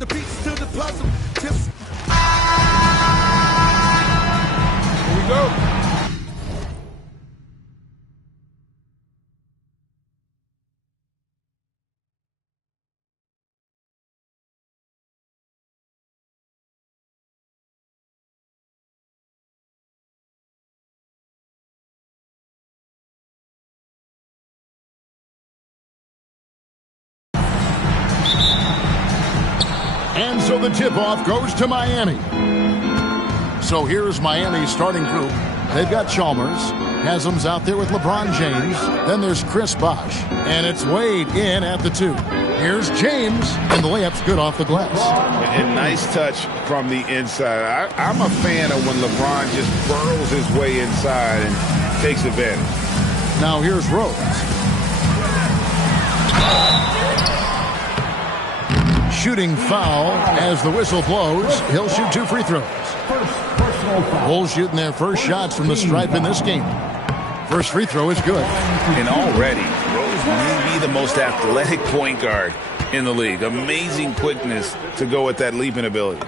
the pieces to the puzzle. Tips. Here we go. And so the tip-off goes to Miami. So here's Miami's starting group. They've got Chalmers. Haslam's out there with LeBron James. Then there's Chris Bosh. And it's Wade in at the 2. Here's James. And the layup's good off the glass. And nice touch from the inside. I'm a fan of when LeBron just burrows his way inside and takes advantage. Now here's Rose. Shooting foul as the whistle blows. He'll shoot 2 free throws. Bulls shooting their first shots from the stripe in this game. First free throw is good. And already, Rose may be the most athletic point guard in the league. Amazing quickness to go with that leaping ability.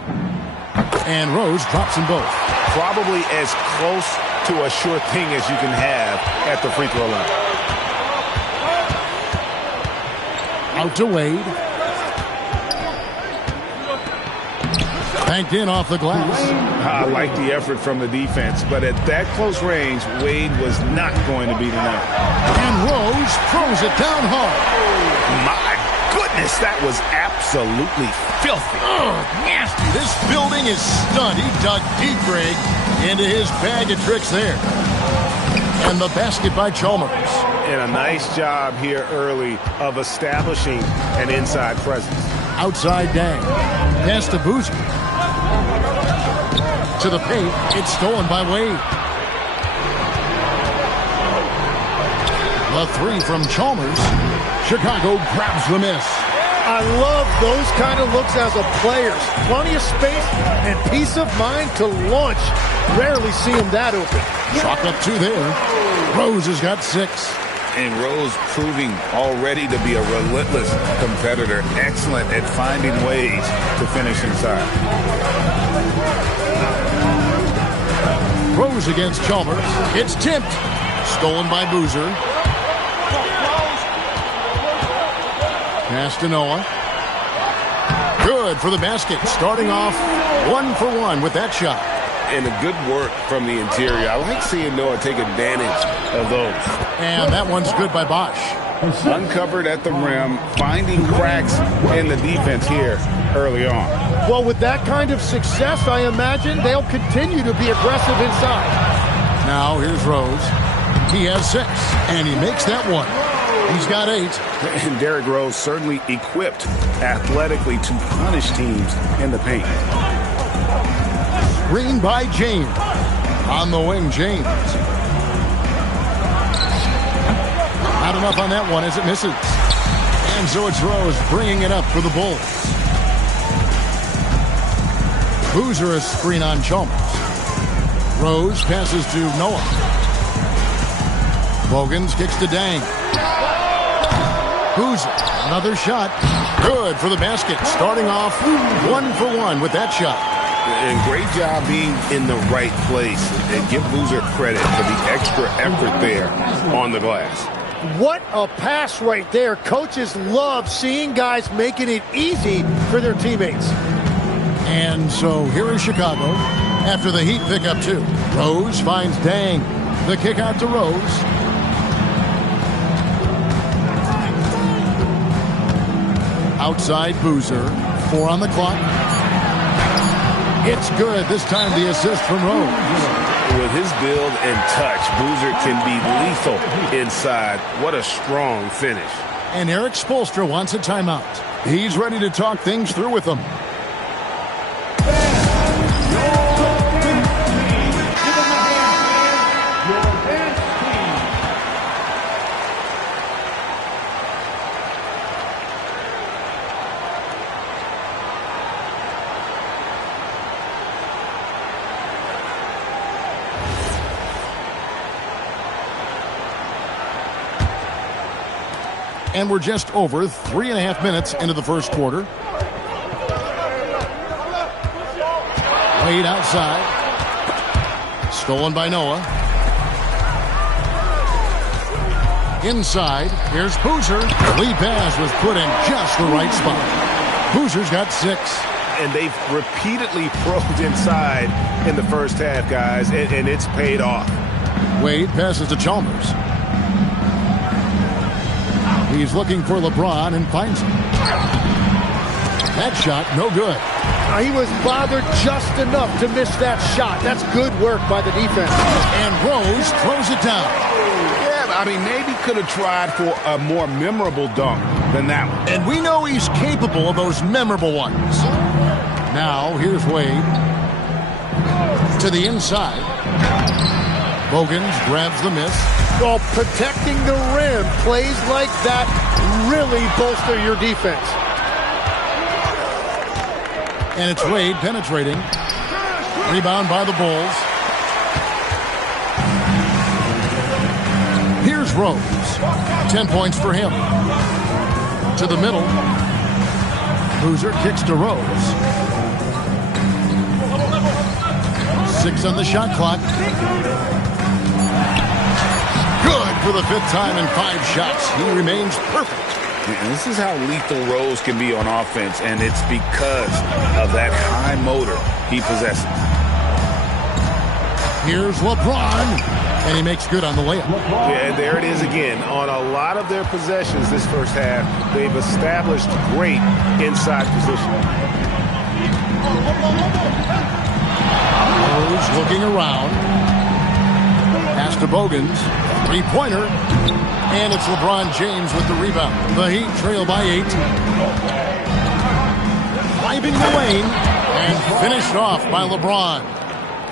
And Rose drops them both. Probably as close to a sure thing as you can have at the free throw line. Out to Wade. Banked in off the glass. I like the effort from the defense, but at that close range, Wade was not going to be denied. And Rose throws it down hard. My goodness, that was absolutely filthy. Nasty. This building is stunned. He dug deep, Greg, into his bag of tricks there. And the basket by Chalmers. And a nice job here early of establishing an inside presence. Outside Dang. Pass to Boozer. To the paint. It's stolen by Wade. The 3 from Chalmers. Chicago grabs the miss. I love those kind of looks as a player. Plenty of space and peace of mind to launch. Rarely see him that open. Chalk up 2 there. Rose has got 6. And Rose proving already to be a relentless competitor. Excellent at finding ways to finish inside. Rose against Chalmers. It's tipped. Stolen by Boozer. Pass to Noah. Good for the basket. Starting off 1 for 1 with that shot. And a good work from the interior. I like seeing Noah take advantage of those. And that one's good by Bosh. Uncovered at the rim, finding cracks in the defense here early on. Well, with that kind of success, I imagine they'll continue to be aggressive inside. Now here's Rose. He has 6, and he makes that one. He's got 8. And Derrick Rose certainly equipped athletically to punish teams in the paint. Screen by James. On the wing, James. Not enough on that one as it misses. And so it's Rose bringing it up for the Bulls. Boozer a screen on Chalmers. Rose passes to Noah. Bogans kicks to Dang. Boozer, another shot. Good for the basket. Starting off 1 for 1 with that shot. And great job being in the right place. And give Boozer credit for the extra effort there on the glass. What a pass right there. Coaches love seeing guys making it easy for their teammates. And so here is Chicago after the Heat pick up 2. Rose finds Dang. The kick out to Rose. Outside Boozer. 4 on the clock. It's good. This time the assist from Rose. With his build and touch, Boozer can be lethal inside. What a strong finish. And Eric Spoelstra wants a timeout. He's ready to talk things through with them. And we're just over 3.5 minutes into the first quarter. Wade outside. Stolen by Noah. Inside, here's Boozer. The lead pass was put in just the right spot. Boozer's got 6. And they've repeatedly probed inside in the first half, guys, and it's paid off. Wade passes to Chalmers. He's looking for LeBron and finds him. That shot, no good. He was bothered just enough to miss that shot. That's good work by the defense. And Rose throws it down. Yeah, I mean, maybe could have tried for a more memorable dunk than that one. And we know he's capable of those memorable ones. Now, here's Wade. To the inside. Bogans grabs the miss. Well, protecting the rim, plays like that really bolster your defense. And it's Wade penetrating. Rebound by the Bulls. Here's Rose. 10 points for him. To the middle. Boozer kicks to Rose. 6 on the shot clock. Good for the 5th time in 5 shots. He remains perfect. And this is how lethal Rose can be on offense, and it's because of that high motor he possesses. Here's LeBron, and he makes good on the layup. Yeah, and there it is again. On a lot of their possessions this first half, they've established great inside position. Rose looking around. Pass to Bogans. 3-pointer. And it's LeBron James with the rebound. The Heat trail by 8. Driving the lane and finished off by LeBron.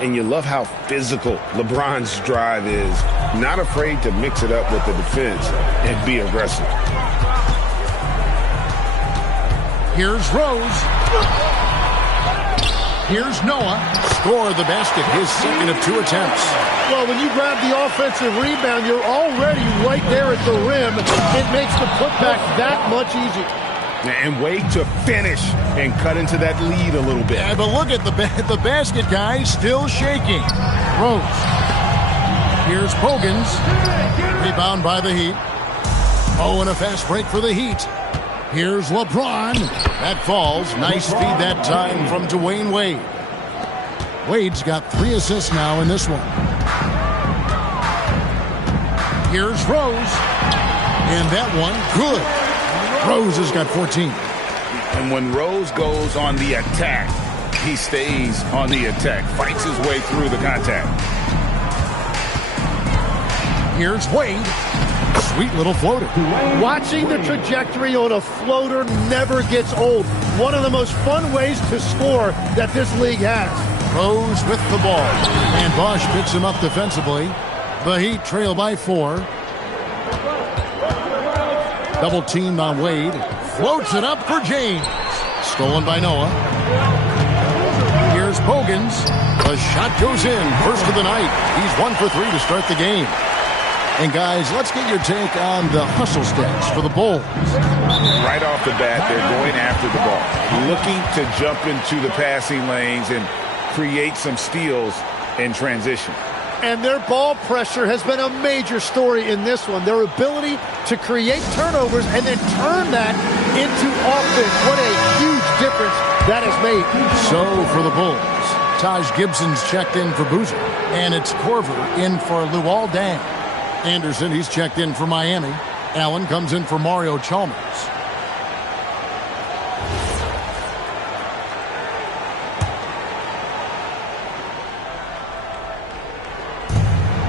And you love how physical LeBron's drive is. Not afraid to mix it up with the defense and be aggressive. Here's Rose. Here's Noah. Scored the basket, his second of 2 attempts. Well, when you grab the offensive rebound, you're already right there at the rim. It makes the putback that much easier. And Wade to finish and cut into that lead a little bit. Yeah, but look at the basket, guys, still shaking. Rose. Here's Bogans. Rebound by the Heat. Oh, and a fast break for the Heat. Here's LeBron. That falls. Nice feed that time from Dwayne Wade. Wade's got 3 assists now in this one. Here's Rose. And that one, good. Rose has got 14. And when Rose goes on the attack, he stays on the attack, fights his way through the contact. Here's Wade. Sweet little floater. Watching the trajectory on a floater never gets old. One of the most fun ways to score that this league has. Rose with the ball. And Bosch picks him up defensively. The Heat trail by 4. Double teamed on Wade. Floats it up for James. Stolen by Noah. Here's Bogans. The shot goes in. First of the night. He's 1 for 3 to start the game. And guys, let's get your take on the hustle stats for the Bulls. Right off the bat, they're going after the ball, looking to jump into the passing lanes and create some steals in transition. And their ball pressure has been a major story in this one. Their ability to create turnovers and then turn that into offense. What a huge difference that has made. So for the Bulls, Taj Gibson's checked in for Boozer. And it's Corver in for Luol Deng. Anderson, he's checked in for Miami. Allen comes in for Mario Chalmers.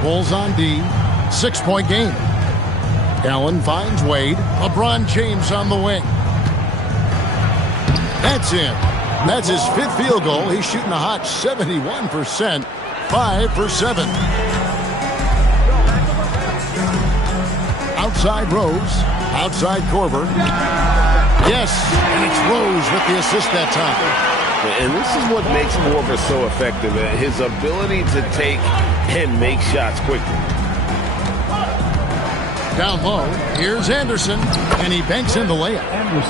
Bulls on D. 6-point game. Allen finds Wade. LeBron James on the wing. That's in. That's his 5th field goal. He's shooting a hot 71%. 5 for 7. Outside Rose. Outside Corver. Yes, and it's Rose with the assist that time. And this is what makes Corver so effective. His ability to take and make shots quickly. Down low, here's Anderson, and he banks in the layup.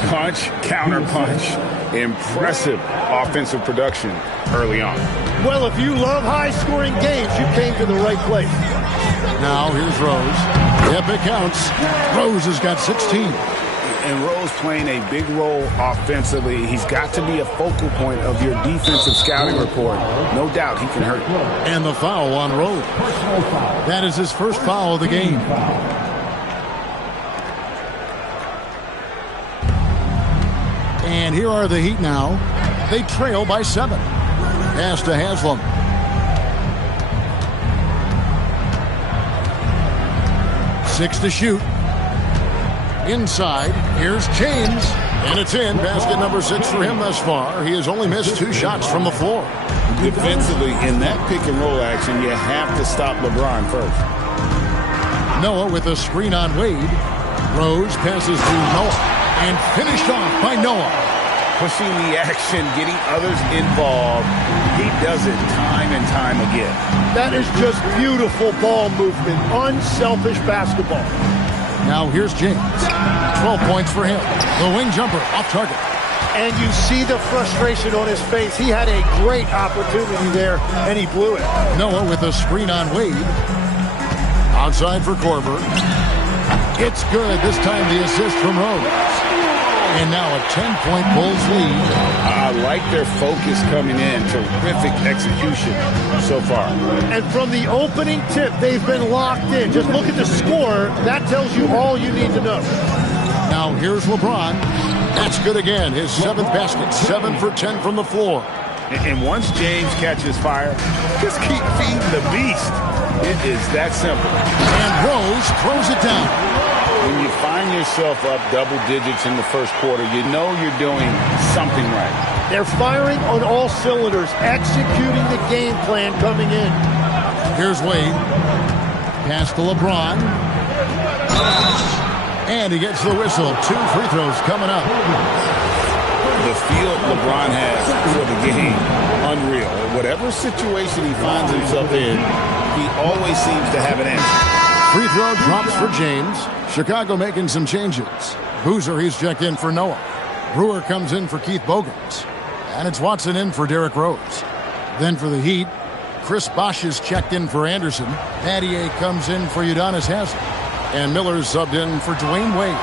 Punch, counter punch. Impressive offensive production early on. Well, if you love high-scoring games, you came to the right place. Now here's Rose. Yep, it counts. Rose has got 16. And Rose playing a big role offensively. He's got to be a focal point of your defensive scouting report. No doubt he can hurt. And the foul on Rose. That is his first foul of the game. And here are the Heat now. They trail by 7. Pass to Haslam. Six to shoot. Inside, here's James. And it's in. Basket number 6 for him thus far. He has only missed 2 shots from the floor. Defensively, in that pick and roll action, you have to stop LeBron first. Noah with a screen on Wade. Rose passes to Noah. And finished off by Noah. Pushing the action, getting others involved. He does it time and time again. That is just beautiful ball movement. Unselfish basketball. Now here's James. 12 points for him. The wing jumper off target. And you see the frustration on his face. He had a great opportunity there, and he blew it. Noah with a screen on Wade. Outside for Korver. It's good. This time the assist from Rose. And now a 10-point Bulls lead. I like their focus coming in. Terrific execution so far. And from the opening tip, they've been locked in. Just look at the score. That tells you all you need to know. Now here's LeBron. That's good again. His 7th basket. 7 for 10 from the floor. And once James catches fire, just keep feeding the beast. It is that simple. And Rose throws it down. When you find yourself up double digits in the first quarter, you know you're doing something right. They're firing on all cylinders, executing the game plan coming in. Here's Wade. Pass to LeBron. And he gets the whistle. 2 free throws coming up. The feel LeBron has for the game, unreal. Whatever situation he finds himself in, he always seems to have an answer. Free throw drops for James. Chicago making some changes. Boozer, he's checked in for Noah. Brewer comes in for Keith Bogans. And it's Watson in for Derrick Rose. Then for the Heat, Chris Bosh is checked in for Anderson. Mattier comes in for Udonis Haslem. And Miller's subbed in for Dwayne Wade.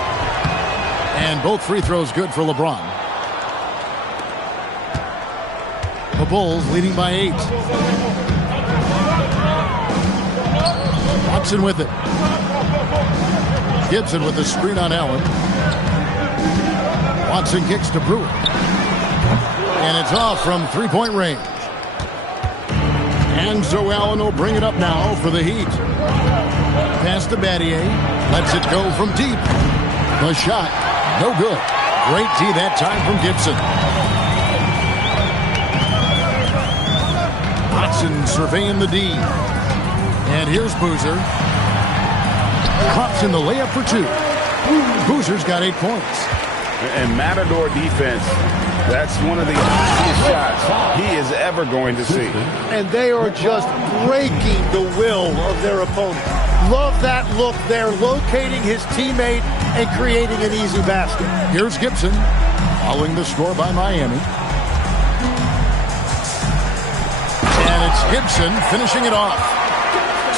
And both free throws good for LeBron. The Bulls leading by 8. Watson with it. Gibson with the screen on Allen. Watson kicks to Brewer. And it's off from 3-point range. And so Allen will bring it up now for the Heat. Pass to Battier. Lets it go from deep. The shot, no good. Great D that time from Gibson. Watson surveying the D. And here's Boozer. Drops in the layup for 2. Boozer's got 8 points. And Matador defense, that's one of the easiest shots he is ever going to see. And they are just breaking the will of their opponent. Love that look there, locating his teammate and creating an easy basket. Here's Gibson, following the score by Miami. And it's Gibson finishing it off.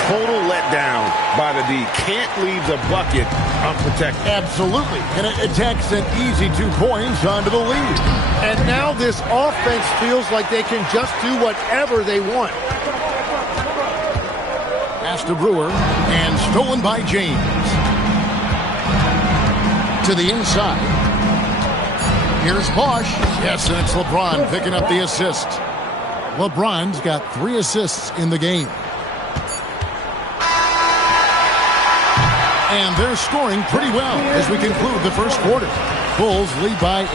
Total letdown by the D. Can't leave the bucket unprotected. Absolutely. And it takes an easy 2 points onto the lead. And now this offense feels like they can just do whatever they want. Pass to Brewer, and stolen by James. To the inside. Here's Bosh. Yes, and it's LeBron picking up the assist. LeBron's got 3 assists in the game. And they're scoring pretty well as we conclude the first quarter. Bulls lead by 8.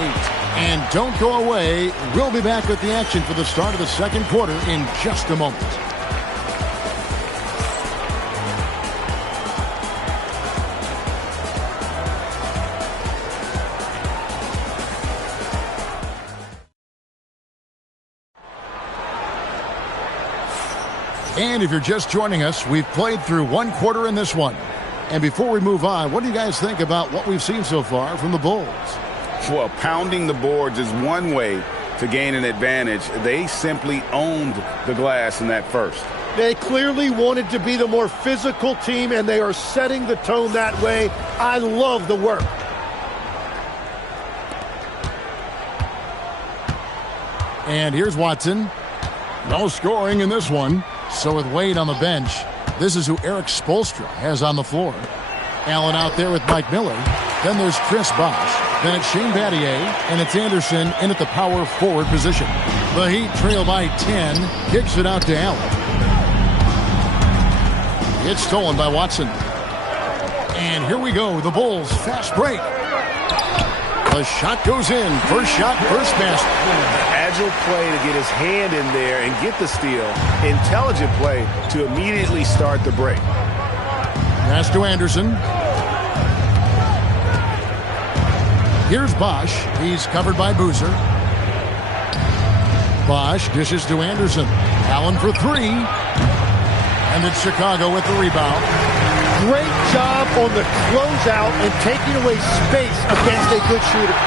And don't go away. We'll be back with the action for the start of the second quarter in just a moment. And if you're just joining us, we've played through 1 quarter in this one. And before we move on, what do you guys think about what we've seen so far from the Bulls? Well, pounding the boards is one way to gain an advantage. They simply owned the glass in that first. They clearly wanted to be the more physical team, and they are setting the tone that way. I love the work. And here's Watson. No scoring in this one. So with Wade on the bench, this is who Eric Spoelstra has on the floor. Allen out there with Mike Miller. Then there's Chris Bosh. Then it's Shane Battier, and it's Anderson in at the power forward position. The Heat trail by 10. Kicks it out to Allen. It's stolen by Watson. And here we go. The Bulls fast break. The shot goes in. First shot, first basket. Agile play to get his hand in there and get the steal. Intelligent play to immediately start the break. Pass to Anderson. Here's Bosh. He's covered by Boozer. Bosh dishes to Anderson. Allen for three. And it's Chicago with the rebound. Great job on the closeout and taking away space against a good shooter.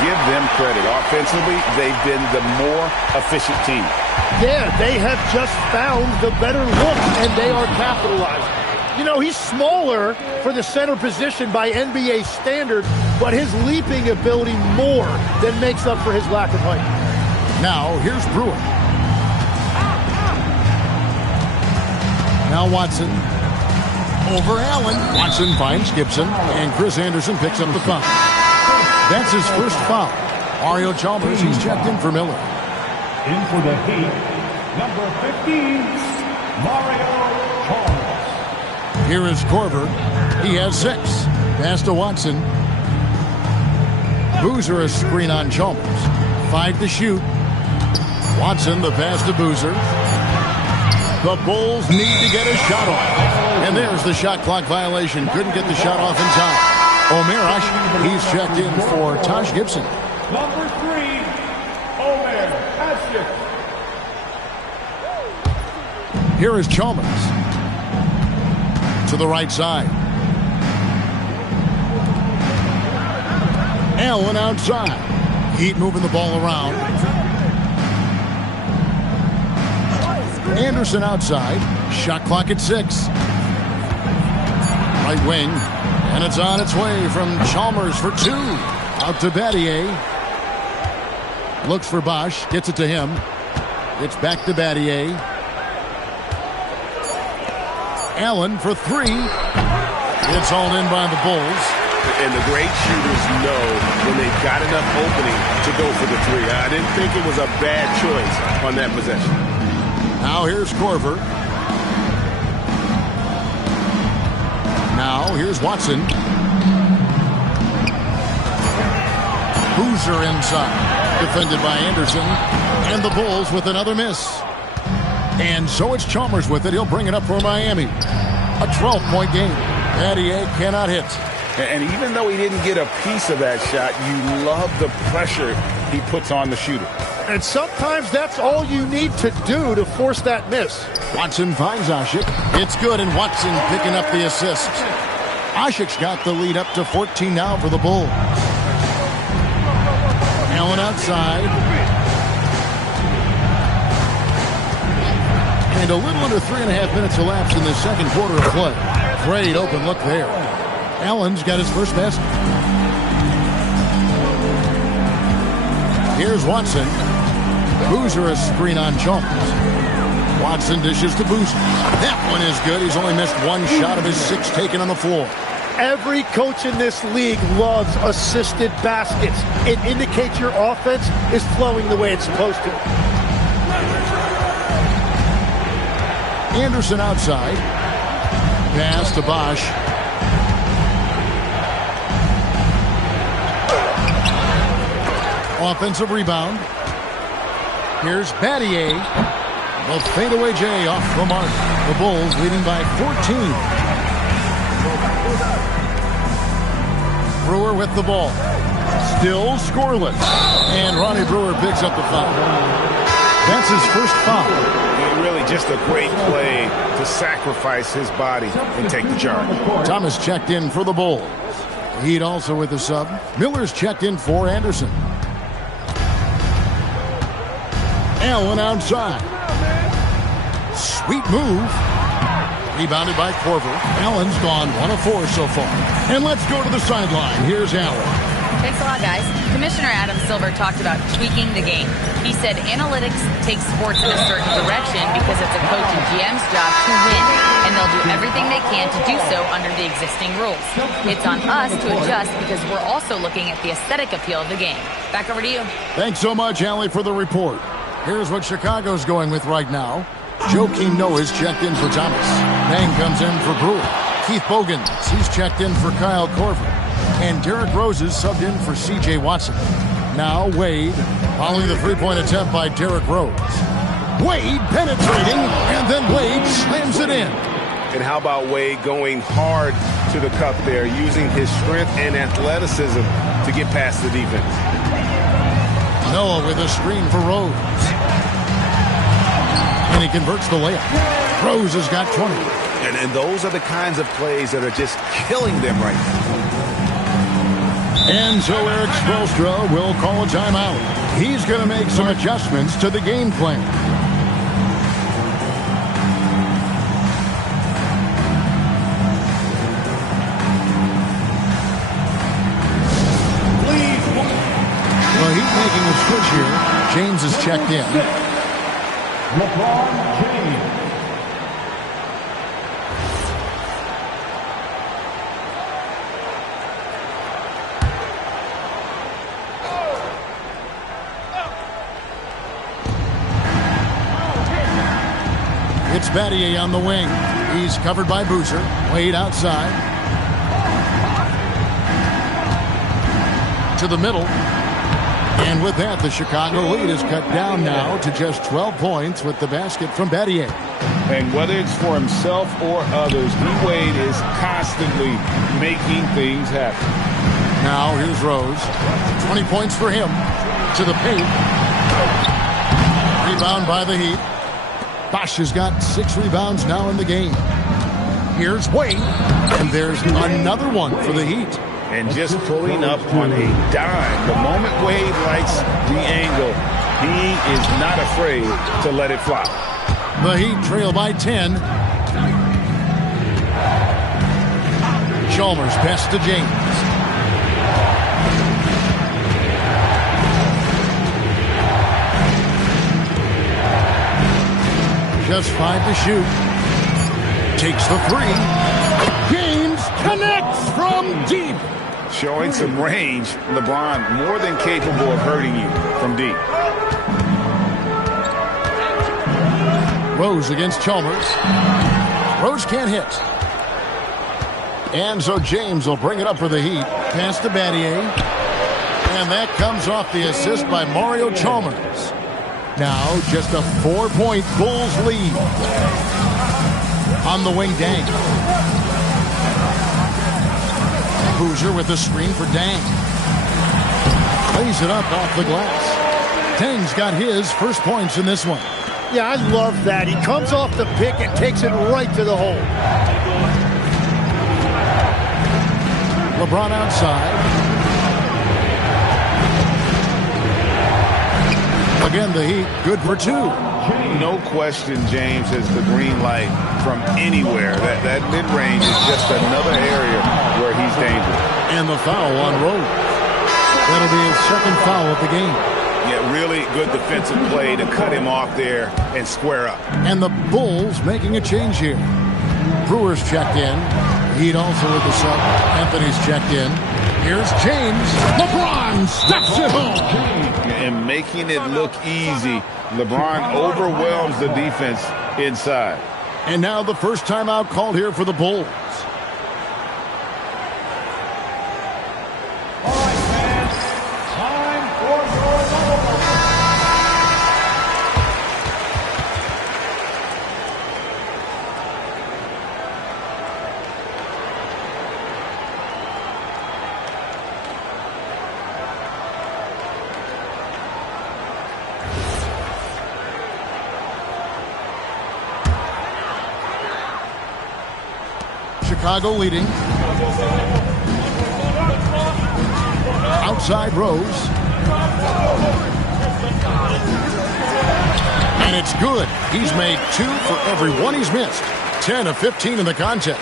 Give them credit. Offensively, they've been the more efficient team. Yeah, they have just found the better look, and they are capitalizing. You know, he's smaller for the center position by NBA standard, but his leaping ability more than makes up for his lack of height. Now, here's Brewer. Now Watson. Over Allen. Watson finds Gibson, and Chris Anderson picks up the foul. That's his first foul. Mario Chalmers, he's checked in for Miller. In for the Heat, number 15, Mario Chalmers. Here is Korver. He has 6. Pass to Watson. Boozer a screen on Chalmers. 5 to shoot. Watson the pass to Boozer. The Bulls need to get a shot off. And there's the shot clock violation. Couldn't get the shot off in time. Omer, he's checked in for Taj Gibson. Number 3, Omer Ashik. Here is Chalmers. To the right side. Allen outside. Heat moving the ball around. Anderson outside. Shot clock at 6. Right wing. And it's on its way from Chalmers for 2. Out to Battier. Looks for Bosh. Gets it to him. It's back to Battier. Allen for 3. It's hauled in by the Bulls. And the great shooters know when they've got enough opening to go for the 3. I didn't think it was a bad choice on that possession. Now here's Korver. Now here's Watson. Boozer inside. Defended by Anderson. And the Bulls with another miss. And so it's Chalmers with it. He'll bring it up for Miami. A 12-point game. Battier cannot hit. And even though he didn't get a piece of that shot, you love the pressure he puts on the shooter. And sometimes that's all you need to do to force that miss. Watson finds Ashik. It's good, and Watson picking up the assist. Ashik's got the lead up to 14 now for the Bulls. Allen outside. And a little under 3.5 minutes elapsed in the second quarter of play. Great open look there. Allen's got his first basket. Here's Watson. Boozer a screen on Chalmers. Watson dishes to Boozer. That one is good. He's only missed 1 shot of his 6 taken on the floor. Every coach in this league loves assisted baskets. It indicates your offense is flowing the way it's supposed to. Anderson outside. Pass to Bosh. Offensive rebound. Here's Battier. The fadeaway J off the mark. The Bulls leading by 14. Brewer with the ball. Still scoreless. And Ronnie Brewer picks up the foul. That's his first foul. And really just a great play to sacrifice his body and take the charge. Thomas checked in for the Bulls. Heat also with the sub. Miller's checked in for Anderson. Allen outside. Sweet move. Rebounded by Korver. Allen's gone 1 of 4 so far. And let's go to the sideline. Here's Allen. Thanks a lot, guys. Commissioner Adam Silver talked about tweaking the game. He said analytics takes sports in a certain direction because it's a coach and GM's job to win, and they'll do everything they can to do so under the existing rules. It's on us to adjust because we're also looking at the aesthetic appeal of the game. Back over to you. Thanks so much, Allie, for the report. Here's what Chicago's going with right now. Joakim Noah's checked in for Thomas. Bang comes in for Brewer. Keith Bogans, he's checked in for Kyle Korver. And Derrick Rose is subbed in for C.J. Watson. Now Wade, following the three-point attempt by Derrick Rose. Wade penetrating, and then Wade slams it in. And how about Wade going hard to the cup there, using his strength and athleticism to get past the defense. Noah with a screen for Rose. And he converts the layup. Rose has got 20. And those are the kinds of plays that are just killing them right now. And so Eric Spoelstra will call a timeout. He's going to make some adjustments to the game plan. Well, he's making a switch here. James is checked in. LeBron James. It's Battier on the wing. He's covered by Boozer. Wade outside. To the middle. And with that, the Chicago lead is cut down now to just 12 points with the basket from Battier. And whether it's for himself or others, D-Wade is constantly making things happen. Now here's Rose. 20 points for him. To the paint. Rebound by the Heat. Bosch has got 6 rebounds now in the game. Here's Wade. And there's another one for the Heat. And just pulling up on a dime. The moment Wade likes the angle, he is not afraid to let it fly. The Heat trail by 10. Chalmers pass to James. Just 5 to shoot. Takes the 3. James connects from deep. Showing some range, LeBron more than capable of hurting you from deep. Rose against Chalmers. Rose can't hit. And so James will bring it up for the Heat. Pass to Battier. And that comes off the assist by Mario Chalmers. Now just a 4-point Bulls lead. On the wing, Dang. Boozer with the screen for Dang. Lays it up off the glass. Dang's got his first points in this one. Yeah, I love that. He comes off the pick and takes it right to the hole. LeBron outside. Again, the Heat, good for 2. No question, James has the green light from anywhere. That mid-range is just another area where he's dangerous. And the foul on Rose. That'll be his second foul of the game. Yeah, really good defensive play to cut him off there and square up. And the Bulls making a change here. Brewer's checked in. Heat also with the sub. Anthony's checked in. Here's James. LeBron steps it home. And making it look easy. LeBron overwhelms the defense inside. And now the first timeout called here for the Bulls. All right, fans. Time for your bubble. Chicago leading. Outside Rose. And it's good. He's made 2 for every one he's missed. 10 of 15 in the contest.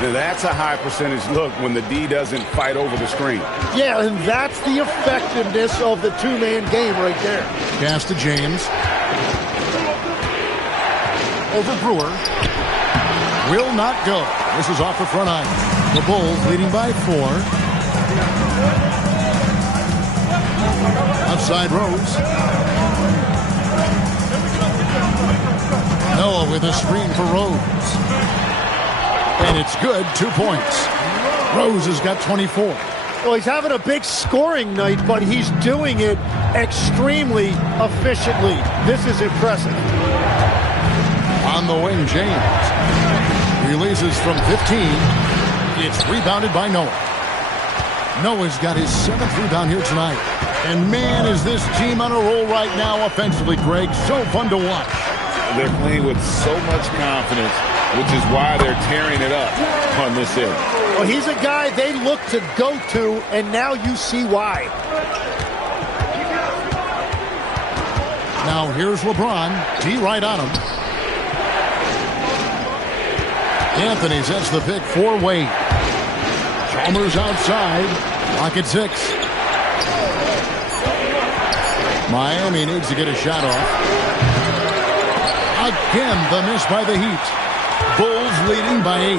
Now that's a high percentage look when the D doesn't fight over the screen. Yeah, and that's the effectiveness of the two-man game right there. Pass to James. Over Brewer. Will not go. This is off the front iron. The Bulls leading by 4. Outside Rose. Noah with a screen for Rose. And it's good. 2 points. Rose has got 24. Well, he's having a big scoring night, but he's doing it extremely efficiently. This is impressive. On the wing, James. Releases from 15. It's rebounded by Noah. Noah's got his 7th rebound here tonight. And man, is this team on a roll right now offensively, Greg. So fun to watch. They're playing with so much confidence, which is why they're tearing it up on this end. Well, he's a guy they look to go to, and now you see why. Now here's LeBron. D right on him. Anthony sets the pick for Wade. Chalmers outside. Clock at 6. Miami needs to get a shot off. Again, the miss by the Heat. Bulls leading by 8.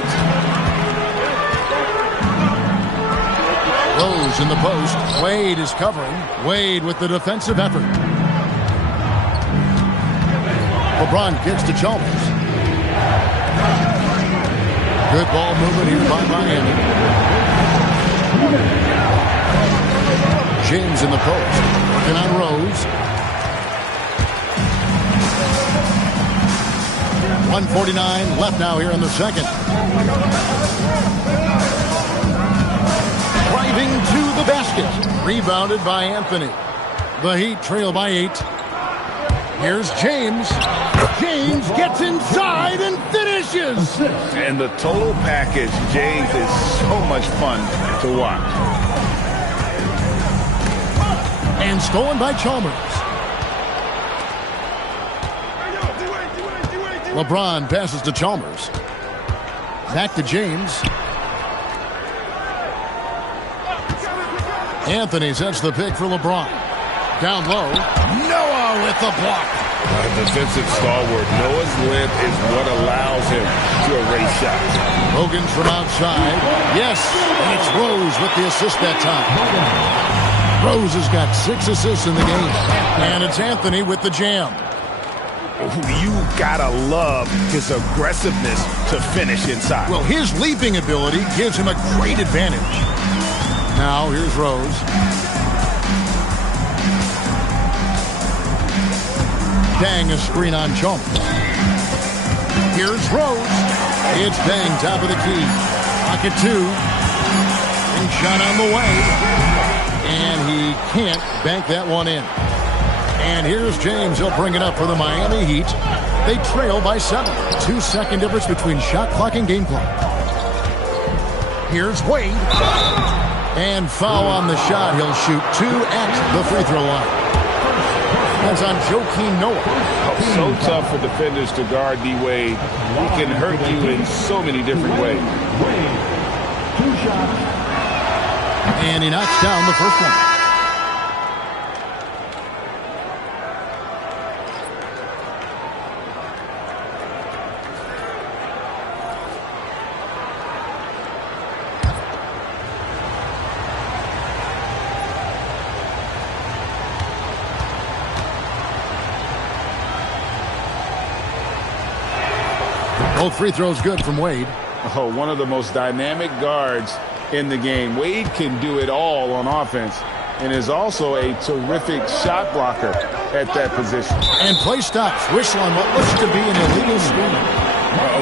Rose in the post. Wade is covering. Wade with the defensive effort. LeBron kicks to Chalmers. Good ball movement here by Miami. James in the post. Working on Rose. 1:49 left now here in the second. Driving to the basket. Rebounded by Anthony. The Heat trail by 8. Here's James. James gets inside and finishes. And the total package, James, is so much fun to watch. And stolen by Chalmers. LeBron passes to Chalmers. Back to James. Anthony sets the pick for LeBron. Down low. Noah with the block. Defensive stalwart. Noah's length is what allows him to erase shots. Hogan's from outside. Yes, and it's Rose with the assist that time. Rose has got 6 assists in the game. And it's Anthony with the jam. You gotta love his aggressiveness to finish inside. Well, his leaping ability gives him a great advantage. Now, here's Rose. Dang, a screen on Chalmers. Here's Rose. It's Dang, top of the key. Pocket 2. And shot on the way. And he can't bank that one in. And here's James. He'll bring it up for the Miami Heat. They trail by 7. 2-second difference between shot clock and game clock. Here's Wade. And foul on the shot. He'll shoot 2 at the free throw line. That's on Joakim Noah. So tough for defenders to guard D-Wade. He can hurt you in so many different ways. And he knocks down the first one. Both free throws good from Wade. Oh, one of the most dynamic guards in the game. Wade can do it all on offense and is also a terrific shot blocker at that position. And play stops. Whistle on what looks to be an illegal screen.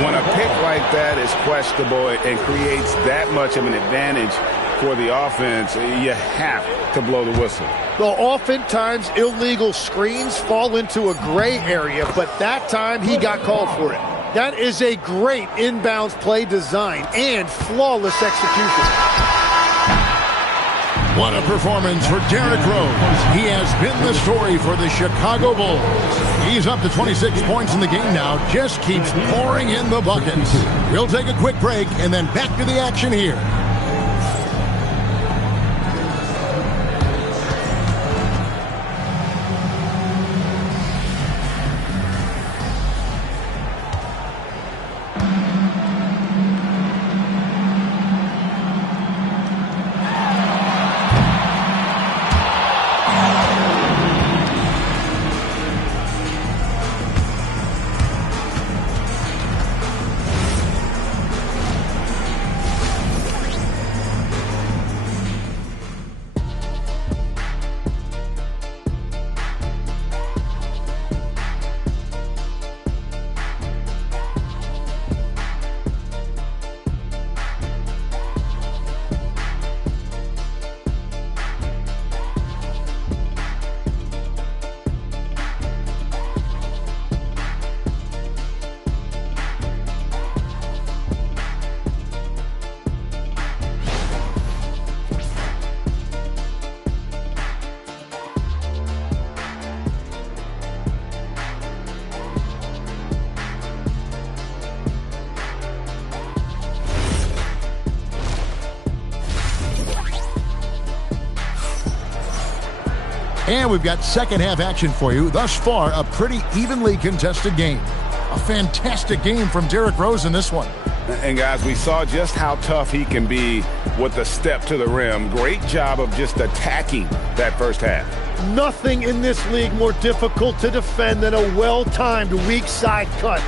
When a pick like that is questionable and creates that much of an advantage for the offense, you have to blow the whistle. Well, oftentimes illegal screens fall into a gray area, but that time he got called for it. That is a great inbounds play design and flawless execution. What a performance for Derrick Rose. He has been the story for the Chicago Bulls. He's up to 26 points in the game now, just keeps pouring in the buckets. We'll take a quick break and then back to the action here. And we've got second half action for you. Thus far, a pretty evenly contested game. A fantastic game from Derrick Rose in this one. And guys, we saw just how tough he can be with the step to the rim. Great job of just attacking that first half. Nothing in this league more difficult to defend than a well-timed weak side cut.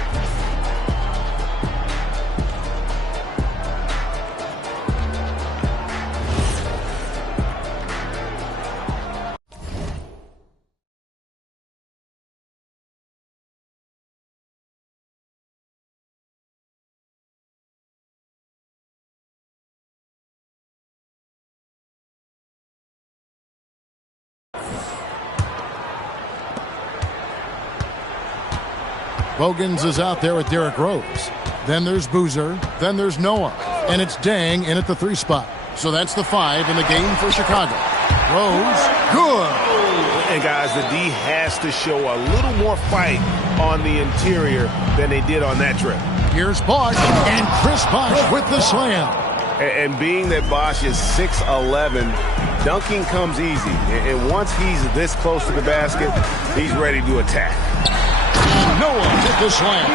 Bogans is out there with Derrick Rose. Then there's Boozer. Then there's Noah. And it's Dang in at the 3 spot. So that's the 5 in the game for Chicago. Rose, good. And guys, the D has to show a little more fight on the interior than they did on that trip. Here's Bosh, and Chris Bosh with the slam. And being that Bosh is 6'11", dunking comes easy. And once he's this close to the basket, he's ready to attack. Noah with the slam.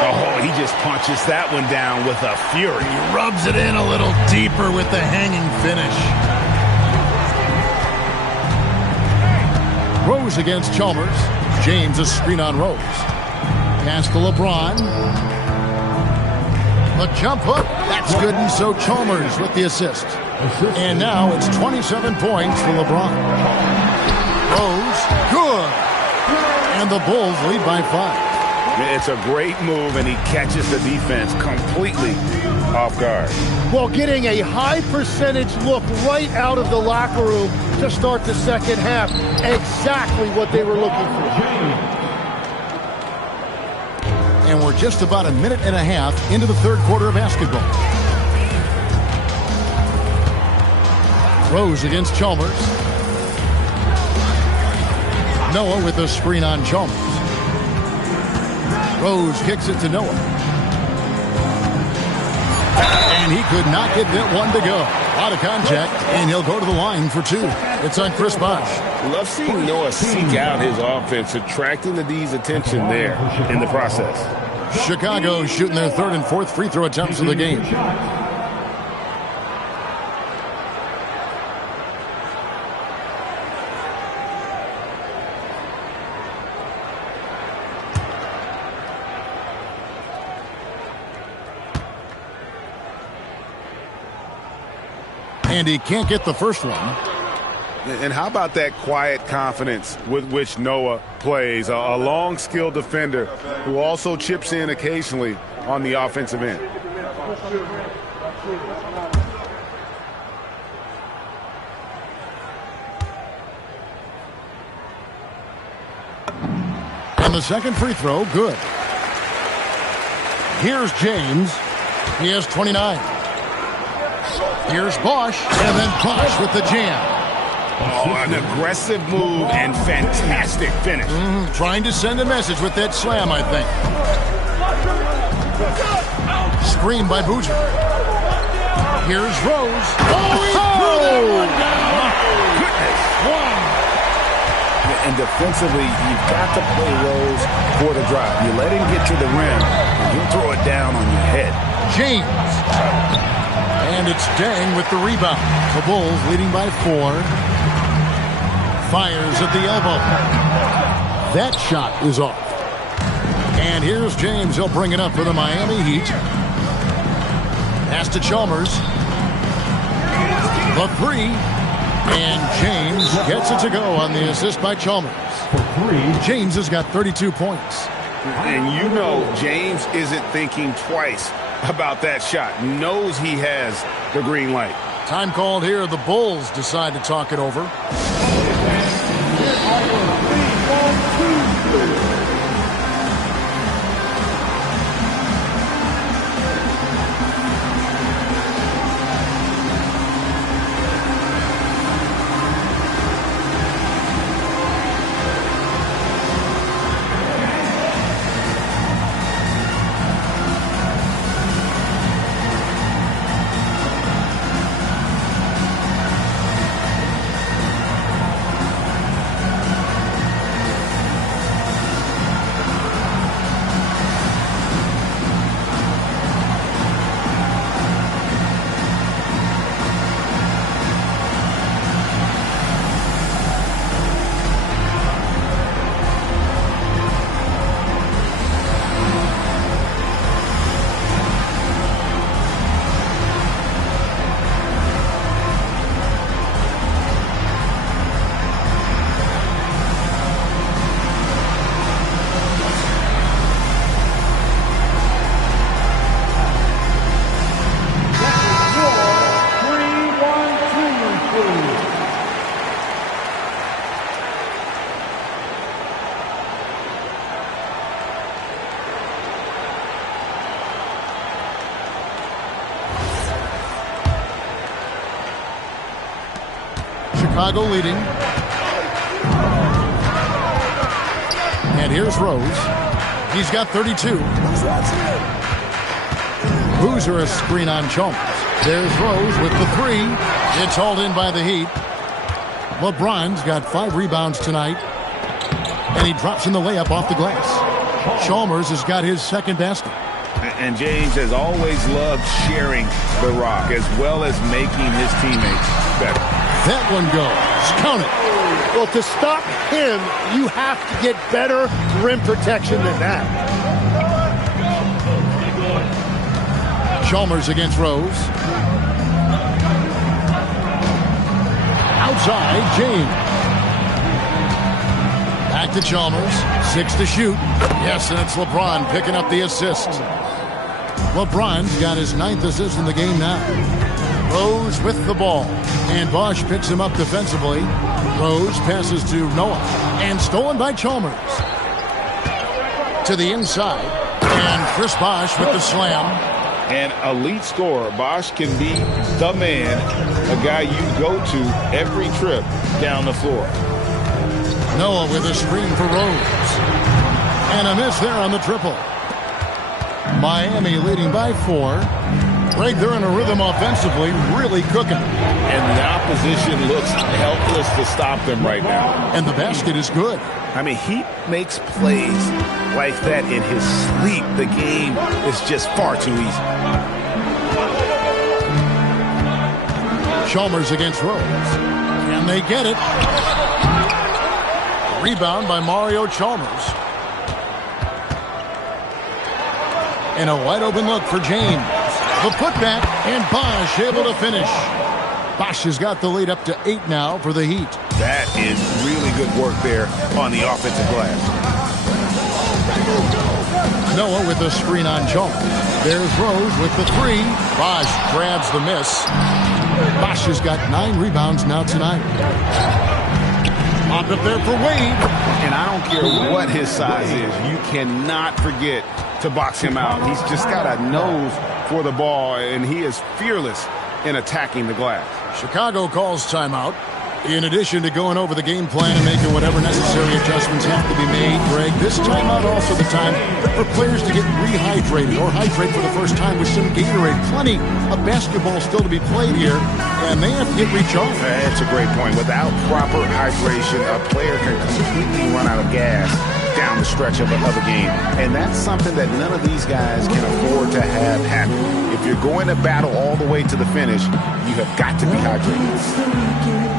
Oh, he just punches that one down with a fury. He rubs it in a little deeper with the hanging finish. Rose against Chalmers. James a screen on Rose. Pass to LeBron. The jump hook. That's good, and so Chalmers with the assist. And now it's 27 points for LeBron. Rose, good. And the Bulls lead by 5. It's a great move, and he catches the defense completely off guard. While getting a high percentage look right out of the locker room to start the second half. Exactly what they were looking for. And we're just about a minute and a half into the third quarter of basketball. Rose against Chalmers. Noah with the screen on Chalmers. Rose kicks it to Noah. And he could not get that one to go. Out of contact, and he'll go to the line for 2. It's on Chris Bosh. Love seeing Noah seek out his offense, attracting the D's attention there in the process. Chicago shooting their third and fourth free throw attempts of the game. And he can't get the first one. And how about that quiet confidence with which Noah plays? A long, skilled defender who also chips in occasionally on the offensive end. And the second free throw, good. Here's James. He has 29. Here's Bosch, and then Bosch with the jam. Oh, an aggressive move and fantastic finish. Trying to send a message with that slam, I think. Screen by Boozer. Here's Rose. Goodness. And defensively, you've got to play Rose for the drive. You let him get to the rim, and he'll throw it down on your head. James. And it's Deng with the rebound. The Bulls leading by 4. Fires at the elbow. That shot is off. And here's James. He'll bring it up for the Miami Heat. Pass to Chalmers. The 3. And James gets it to go on the assist by Chalmers. James has got 32 points. And you know James isn't thinking twice about that shot. Knows he has the green light. Time called here. The Bulls decide to talk it over. Chicago leading. And here's Rose. He's got 32. Boozer a screen on Chalmers. There's Rose with the 3. It's hauled in by the Heat. LeBron's got 5 rebounds tonight. And he drops in the layup off the glass. Chalmers has got his second basket. And James has always loved sharing the rock as well as making his teammates better. That one goes. Count it. Well, to stop him, you have to get better rim protection than that. Chalmers against Rose. Outside, James. Back to Chalmers. 6 to shoot. Yes, and it's LeBron picking up the assist. LeBron's got his 9th assist in the game now. Rose with the ball. And Bosch picks him up defensively. Rose passes to Noah. And stolen by Chalmers. To the inside. And Chris Bosch with the slam. An elite scorer. Bosch can be the man, a guy you go to every trip down the floor. Noah with a screen for Rose. And a miss there on the triple. Miami leading by 4. Greg, they're in a rhythm offensively, really cooking. And the opposition looks helpless to stop them right now. And the basket is good. I mean, he makes plays like that in his sleep. The game is just far too easy. Chalmers against Rose. Can they get it? Rebound by Mario Chalmers. And a wide open look for James. The putback, and Bosch able to finish. Bosch has got the lead up to 8 now for the Heat. That is really good work there on the offensive glass. Noah with the screen on Chalmers. There's Rose with the 3. Bosch grabs the miss. Bosch has got 9 rebounds now tonight. Popped up there for Wade. And I don't care what his size is, you cannot forget to box him out. He's just got a nose for the ball, and he is fearless in attacking the glass. Chicago calls timeout. In addition to going over the game plan and making whatever necessary adjustments have to be made, Greg, this timeout also the time for players to get rehydrated or hydrate for the first time with some Gatorade. Plenty of basketball still to be played here, and they have to get recharged. That's a great point. Without proper hydration, a player can completely run out of gas down the stretch of a game. And that's something that none of these guys can afford to have happen. If you're going to battle all the way to the finish, you have got to be hydrated.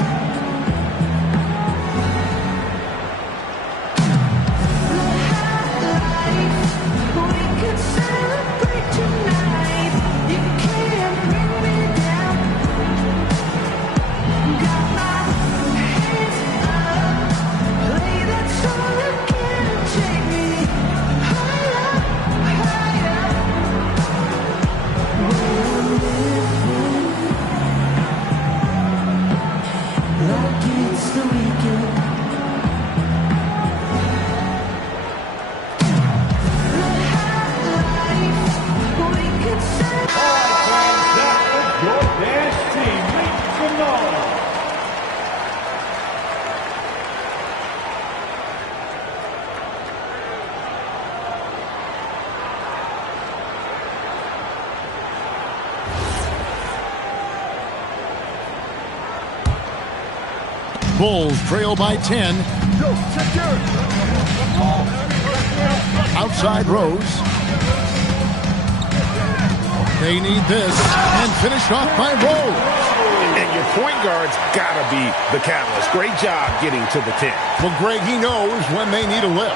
Bulls trail by 10. Outside Rose. They need this. And finished off by Rose. And your point guard's got to be the catalyst. Great job getting to the 10. Well, Greg, he knows when they need a lift.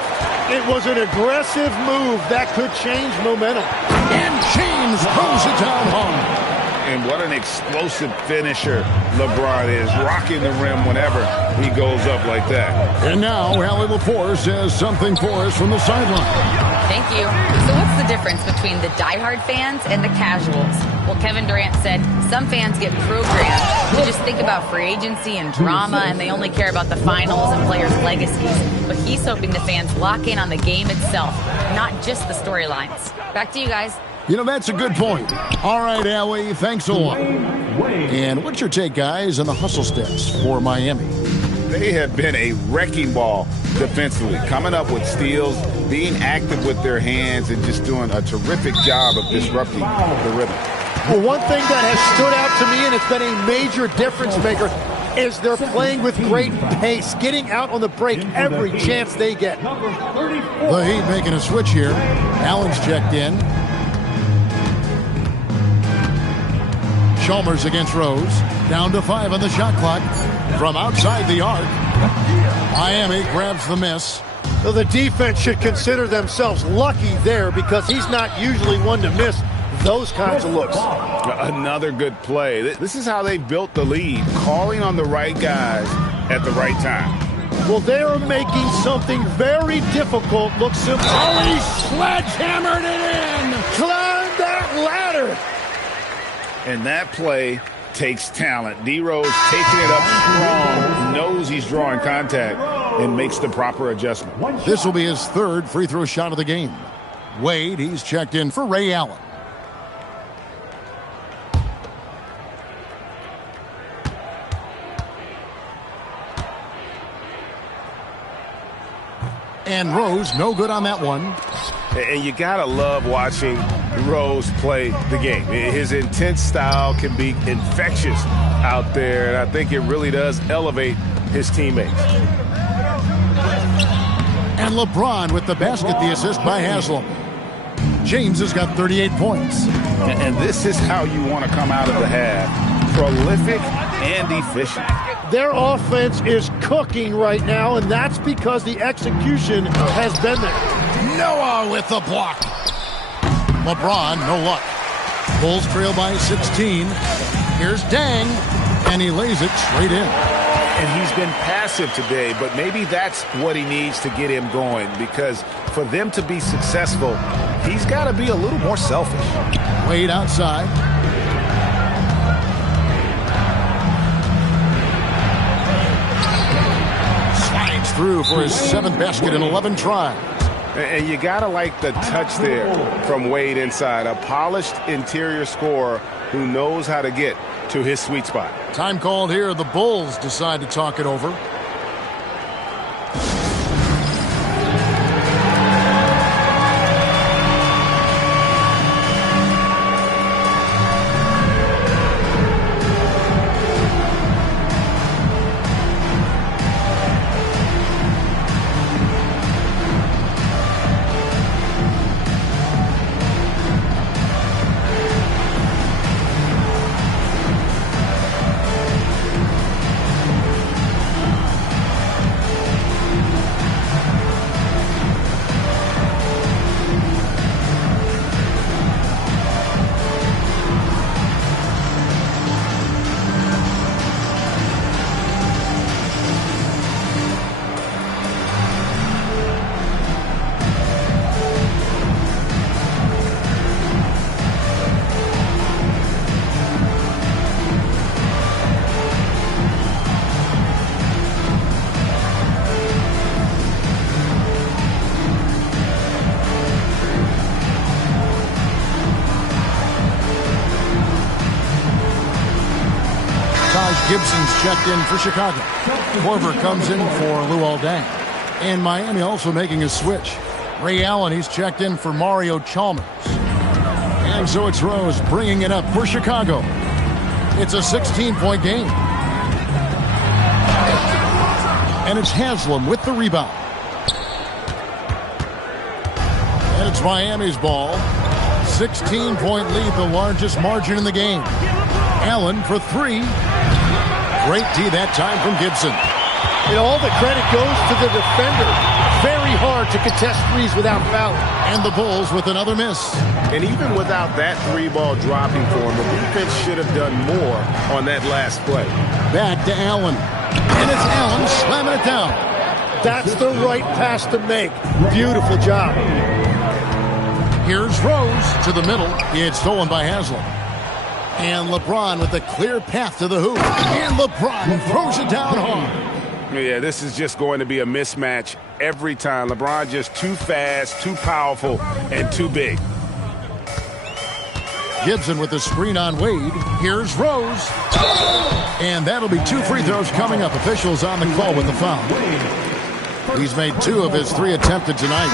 It was an aggressive move that could change momentum. And James throws it down home. And what an explosive finisher LeBron is, rocking the rim whenever he goes up like that. And now, Allie LaForce has something for us from the sideline. Thank you. So what's the difference between the diehard fans and the casuals? Well, Kevin Durant said some fans get programmed to just think about free agency and drama, and they only care about the finals and players' legacies. But he's hoping the fans lock in on the game itself, not just the storylines. Back to you guys. You know, that's a good point. All right, Allie, thanks a lot. And what's your take, guys, on the hustle steps for Miami? They have been a wrecking ball defensively, coming up with steals, being active with their hands, and just doing a terrific job of disrupting the rhythm. Well, one thing that has stood out to me, and it's been a major difference maker, is they're playing with great pace, getting out on the break every chance they get. The Heat making a switch here. Allen's checked in. Chalmers against Rose. Down to 5 on the shot clock. From outside the arc, Miami grabs the miss. So the defense should consider themselves lucky there, because he's not usually one to miss those kinds of looks. Another good play. This is how they built the lead, calling on the right guys at the right time. Well, they are making something very difficult look simple. Oh, he sledgehammered it in! Climb that ladder! And that play takes talent. D-Rose taking it up strong, knows he's drawing contact, and makes the proper adjustment. This will be his third free throw shot of the game. Wade, he's checked in for Ray Allen. And Rose, no good on that one. And you got to love watching Rose play the game. His intense style can be infectious out there, and I think it really does elevate his teammates. And LeBron with the basket, the assist by Haslam. James has got 38 points. And this is how you want to come out of the half. Prolific and efficient. Their offense is cooking right now, and that's because the execution has been there. Noah with the block. LeBron, no luck. Bulls trail by 16. Here's Dang, and he lays it straight in. And he's been passive today, but maybe that's what he needs to get him going, because for them to be successful, he's got to be a little more selfish. Wade outside. through for his 7th basket in 11 tries. And you got to like the touch there from Wade inside. A polished interior scorer who knows how to get to his sweet spot. Time called here. The Bulls decide to talk it over. Gibson's checked in for Chicago. Korver comes in for Luol Deng. And Miami also making a switch. Ray Allen, he's checked in for Mario Chalmers. And so it's Rose bringing it up for Chicago. It's a 16-point game. And it's Haslam with the rebound. And it's Miami's ball. 16-point lead, the largest margin in the game. Allen for 3. Great D that time from Gibson. And all the credit goes to the defender. Very hard to contest threes without fouling. And the Bulls with another miss. And even without that 3-ball dropping for him, the defense should have done more on that last play. Back to Allen. And it's Allen slamming it down. That's the right pass to make. Beautiful job. Here's Rose to the middle. It's stolen by Haslam. And LeBron with a clear path to the hoop. And LeBron throws it down hard. Yeah, this is just going to be a mismatch every time. LeBron just too fast, too powerful, and too big. Gibson with the screen on Wade. Here's Rose. And that'll be 2 free throws coming up. Officials on the call with the foul. He's made 2 of his 3 attempted tonight.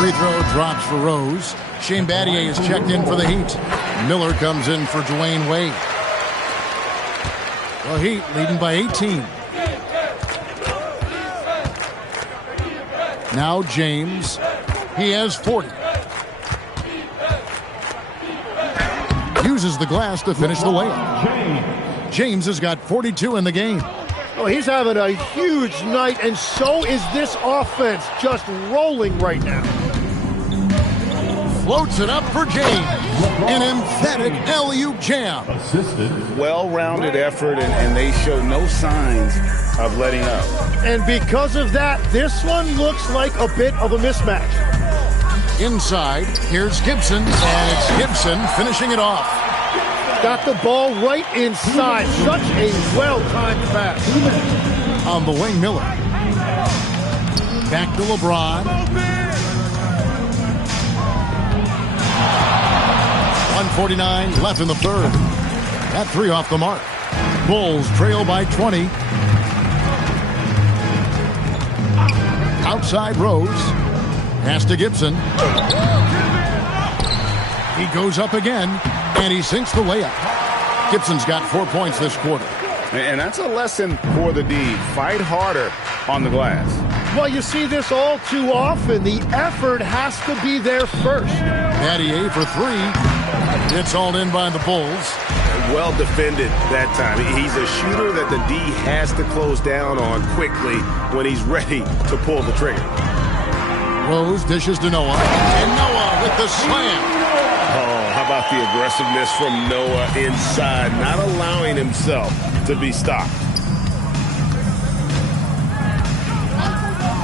Free throw drops for Rose. Shane Battier is checked in for the Heat. Miller comes in for Dwayne Wade. The Heat leading by 18. Now James. He has 40. Uses the glass to finish the layup. James has got 42 in the game. Oh, he's having a huge night, and so is this offense, just rolling right now. Floats it up for James. An emphatic alley-oop jam. Well-rounded effort, and they show no signs of letting up. And because of that, this one looks like a bit of a mismatch. Inside, here's Gibson, and it's Gibson finishing it off. Got the ball right inside. Such a well-timed pass. On the wing, Miller. Back to LeBron. 1:49 left in the third. That 3 off the mark. Bulls trail by 20. Outside Rose. Pass to Gibson. He goes up again, and he sinks the layup. Gibson's got 4 points this quarter. And that's a lesson for the D. Fight harder on the glass. Well, you see this all too often. The effort has to be there first. Battier for 3. It's hauled in by the Bulls. Well defended that time. He's a shooter that the D has to close down on quickly when he's ready to pull the trigger. Rose dishes to Noah. And Noah with the slam. Oh, how about the aggressiveness from Noah inside, not allowing himself to be stopped.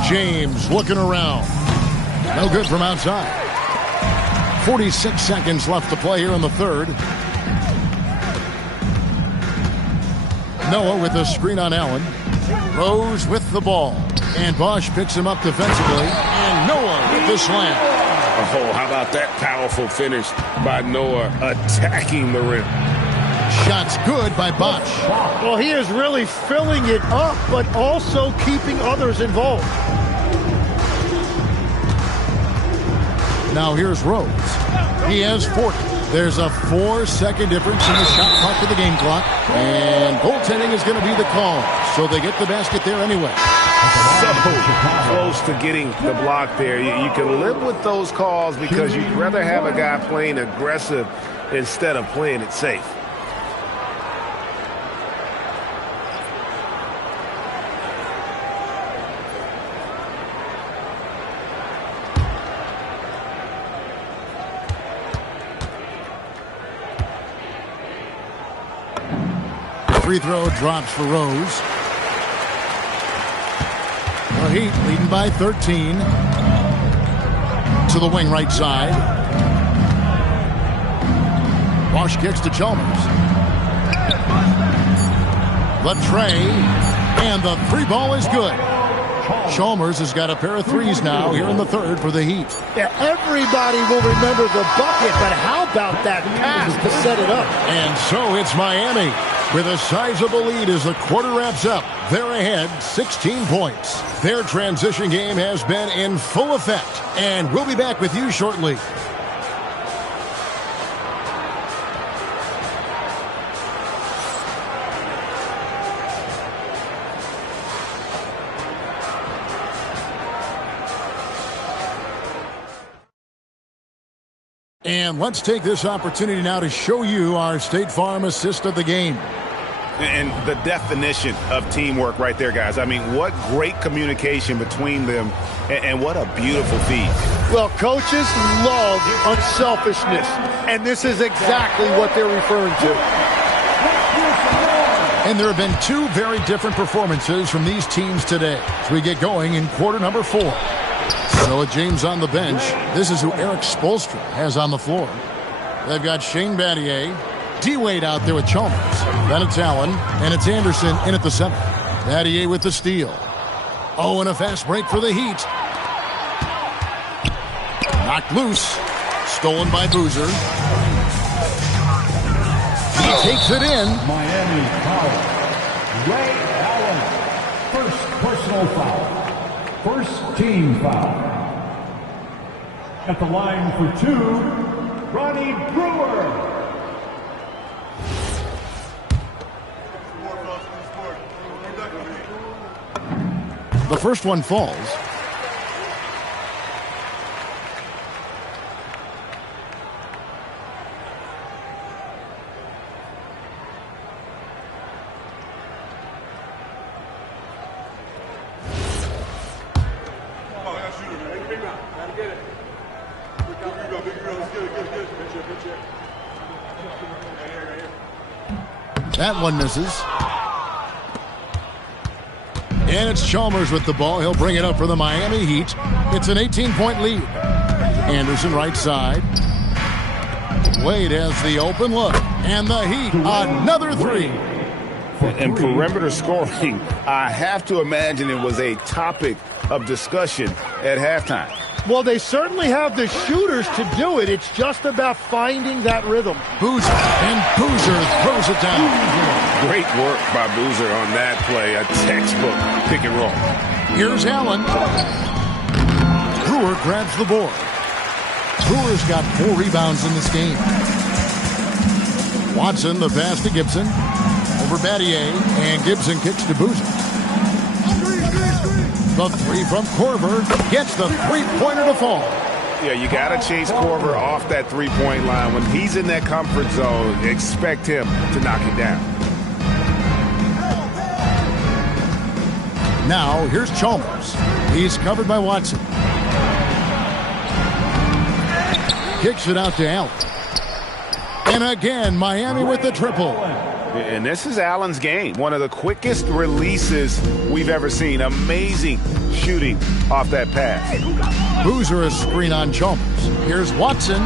James looking around. No good from outside. 46 seconds left to play here in the third. Noah with the screen on Allen. Rose with the ball. And Bosch picks him up defensively. And Noah with the slam. Oh, how about that powerful finish by Noah attacking the rim. Shots good by Bosch. Well, he is really filling it up, but also keeping others involved. Now here's Rose. He has 40. There's a 4-second difference in the shot clock to the game clock. And goaltending is going to be the call. So they get the basket there anyway. So close to getting the block there. You can live with those calls because you'd rather have a guy playing aggressive instead of playing it safe. Free throw drops for Rose. The Heat leading by 13. To the wing right side. Bosch kicks to Chalmers. The tray. And the three ball is good. Chalmers has got a pair of threes now here in the third for the Heat. Yeah, everybody will remember the bucket, but how about that pass to set it up? And so it's Miami with a sizable lead as the quarter wraps up. They're ahead 16 points. Their transition game has been in full effect, and we'll be back with you shortly. And let's take this opportunity now to show you our State Farm assist of the game. And the definition of teamwork right there, guys. I mean, what great communication between them, and what a beautiful feed. Well, coaches love unselfishness, and this is exactly what they're referring to. And there have been two very different performances from these teams today as we get going in quarter number 4. So with James on the bench, this is who Eric Spoelstra has on the floor. They've got Shane Battier, D-Wade out there with Chalmers. Then it's Allen, and it's Anderson in at the center. Battier with the steal. Oh, and a fast break for the Heat. Knocked loose. Stolen by Boozer. He takes it in. Miami foul. Ray Allen. First personal foul. First team foul. At the line for 2, Ronnie Brewer. The first one falls. That one misses. And it's Chalmers with the ball. He'll bring it up for the Miami Heat. It's an 18-point lead. Anderson right side. Wade has the open look. And the Heat, another three. And perimeter scoring, I have to imagine it was a topic of discussion at halftime. Well, they certainly have the shooters to do it. It's just about finding that rhythm. Boozer, and Boozer throws it down. Great work by Boozer on that play, a textbook pick and roll. Here's Allen. Brewer grabs the board. Brewer's got 4 rebounds in this game. Watson, the pass to Gibson. Over Battier, and Gibson kicks to Boozer. The three from Korver gets the three-pointer to fall. Yeah, you got to chase Korver off that three-point line. When he's in that comfort zone, expect him to knock it down. Now, here's Chalmers. He's covered by Watson. Kicks it out to Allen. And again, Miami with the triple. And this is Allen's game. One of the quickest releases we've ever seen. Amazing shooting off that pass. Boozer a screen on Chalmers. Here's Watson.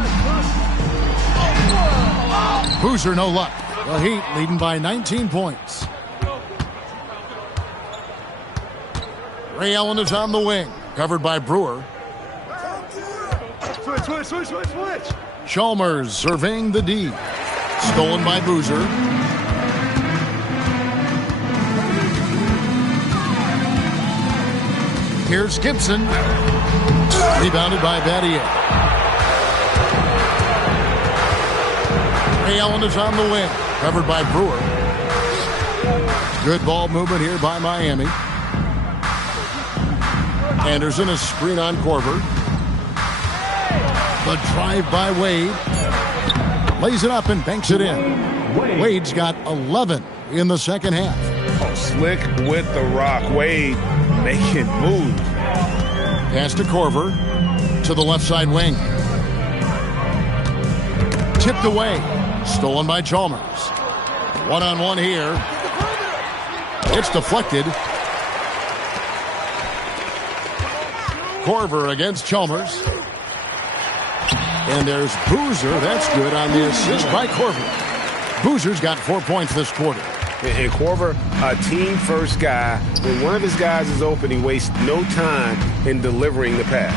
Boozer no luck. The Heat leading by 19 points. Ray Allen is on the wing, covered by Brewer. Switch. Chalmers surveying the D. Stolen by Boozer. Here's Gibson. Rebounded by Battier. Ray Allen is on the wing, covered by Brewer. Good ball movement here by Miami. Anderson, a screen on Korver. The drive by Wade. Lays it up and banks it in. Wade's got 11 in the second half. Oh, slick with the rock. Wade making moves. Pass to Korver. To the left side wing. Tipped away. Stolen by Chalmers. One-on-one here. It's deflected. Korver against Chalmers. And there's Boozer. That's good on the assist by Korver. Boozer's got 4 points this quarter. And Korver, a team-first guy. When one of his guys is open, he wastes no time in delivering the pass.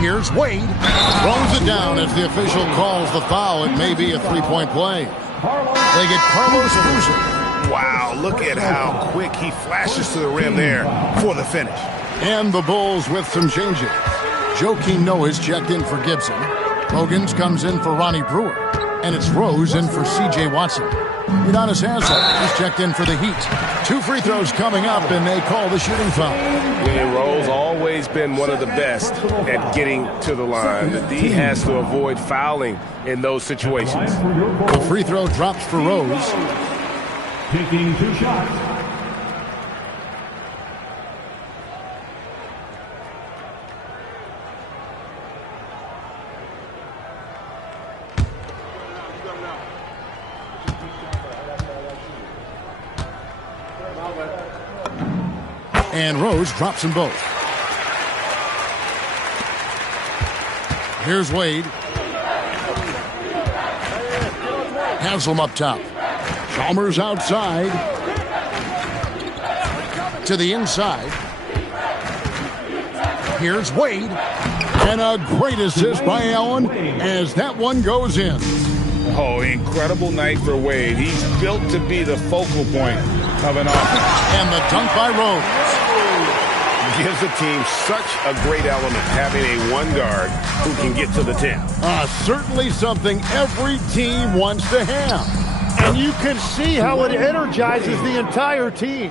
Here's Wade. Throws it down as the official calls the foul. It may be a three-point play. They get Carlos Boozer. Wow, look at how quick he flashes to the rim there for the finish. And the Bulls with some changes. Joakim Noah is checked in for Gibson. Bogans comes in for Ronnie Brewer. And it's Rose in for C.J. Watson. Udonis Haslem is checked in for the Heat. 2 free throws coming up, and they call the shooting foul. And Rose always been one of the best at getting to the line. The D has to avoid fouling in those situations. The free throw drops for Rose. Taking 2 shots. And Rose drops them both. Here's Wade. Haslem up top. Chalmers outside. To the inside. Here's Wade. And a great assist by Allen as that one goes in. Oh, incredible night for Wade. He's built to be the focal point of an offense. And the dunk by Rose. Gives the team such a great element having a one guard who can get to the 10. Certainly something every team wants to have. And you can see how it energizes the entire team.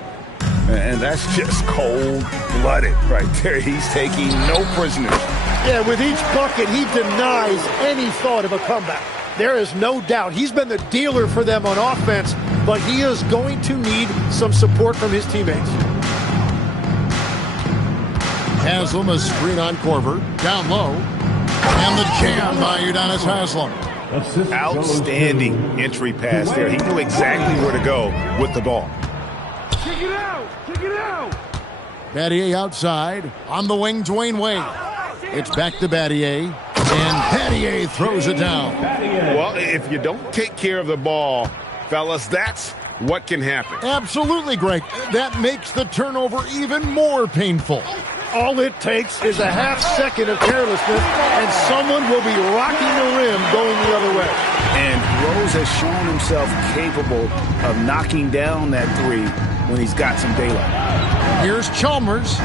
And that's just cold-blooded right there. He's taking no prisoners. Yeah, with each bucket, he denies any thought of a comeback. There is no doubt he's been the dealer for them on offense, but he is going to need some support from his teammates. Haslem, a screen on Korver. Down low. And the jam by Udonis Haslem. Outstanding entry pass there. He knew exactly where to go with the ball. Kick it out. Battier outside. On the wing, Dwayne Wade. It's back to Battier. And Battier throws it down. Well, if you don't take care of the ball, fellas, that's what can happen. Absolutely, Greg. That makes the turnover even more painful. All it takes is a half second of carelessness, and someone will be rocking the rim going the other way. And Rose has shown himself capable of knocking down that three when he's got some daylight. Here's Chalmers.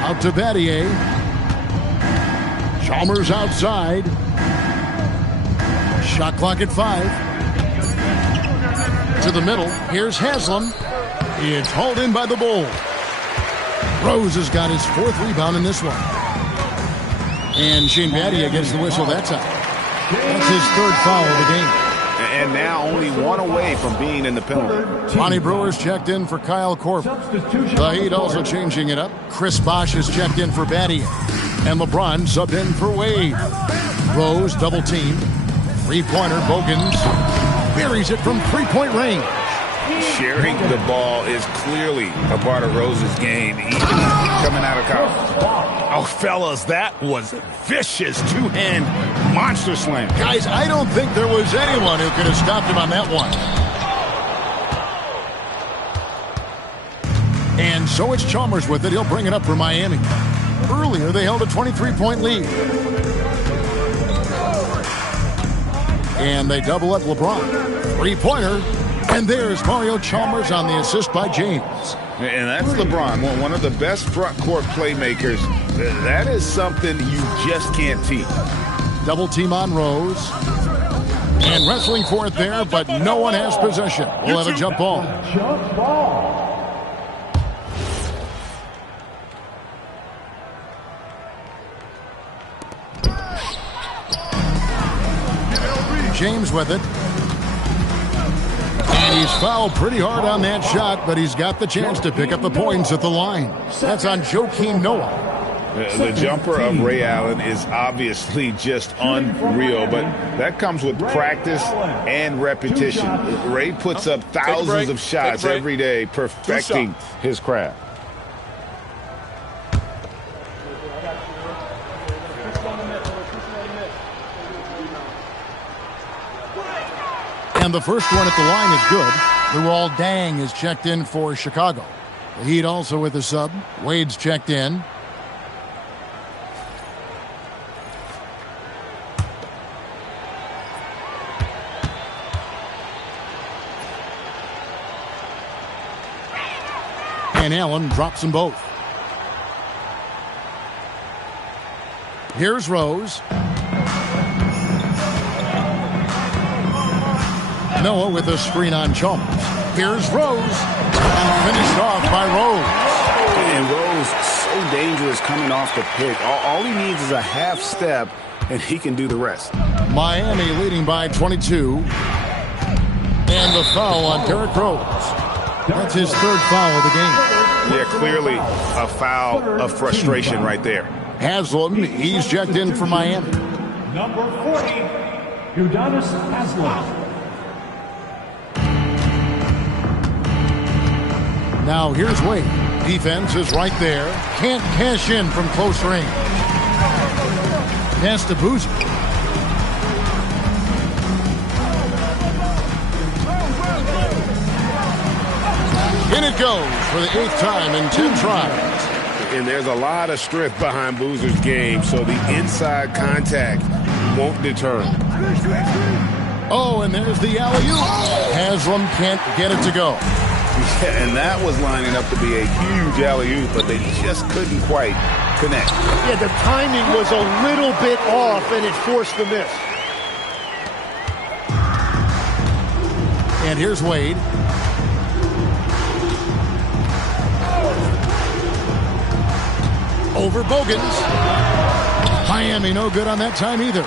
Out to Battier. Chalmers outside. Shot clock at 5. To the middle. Here's Haslem. It's hauled in by the Bulls. Rose has got his 4th rebound in this one. And Shane Battier gets the whistle that time. That's his 3rd foul of the game. And now only 1 away from being in the penalty. Ronnie Brewer's checked in for Kyle Korver. The Heat also changing it up. Chris Bosh is checked in for Battier. And LeBron subbed in for Wade. Rose double team. 3-pointer Bogans buries it from 3-point range. Sharing the ball is clearly a part of Rose's game, even coming out of college. Oh, fellas, that was vicious 2-hand monster slam. Guys, I don't think there was anyone who could have stopped him on that one. And so it's Chalmers with it. He'll bring it up for Miami. Earlier, they held a 23-point lead. And they double up LeBron. Three-pointer. And there's Mario Chalmers on the assist by James. And that's LeBron, one of the best front court playmakers. That is something you just can't teach. Double team on Rose. And wrestling for it there, but no one has possession. We'll have a jump ball. Jump ball. James with it. And he's fouled pretty hard on that shot, but he's got the chance to pick up the points at the line. That's on Joakim Noah. The jumper of Ray Allen is obviously just unreal, but that comes with practice and repetition. Ray puts up thousands of shots every day, perfecting his craft. And the first one at the line is good. Luol Deng is checked in for Chicago. The Heat also with a sub. Wade's checked in. And Allen drops them both. Here's Rose. Noah with a screen on Chalmers. Here's Rose. And finished off by Rose. And Rose, so dangerous coming off the pick. All he needs is a half step, and he can do the rest. Miami leading by 22. And the foul on Derrick Rose. That's his third foul of the game. Yeah, clearly a foul of frustration right there. Haslam, he's checked in for Miami. Number 40, Udonis Haslam. Now here's Wade. Defense is right there. Can't cash in from close range. Pass to Boozer. In it goes for the 8th time in 10 tries. And there's a lot of strength behind Boozer's game, so the inside contact won't deter him. Oh, and there's the alley-oop. Haslam can't get it to go. Yeah, and that was lining up to be a huge alley-oop, but they just couldn't quite connect. Yeah, the timing was a little bit off, and it forced the miss. And here's Wade. Over Bogans. Miami no good on that time either.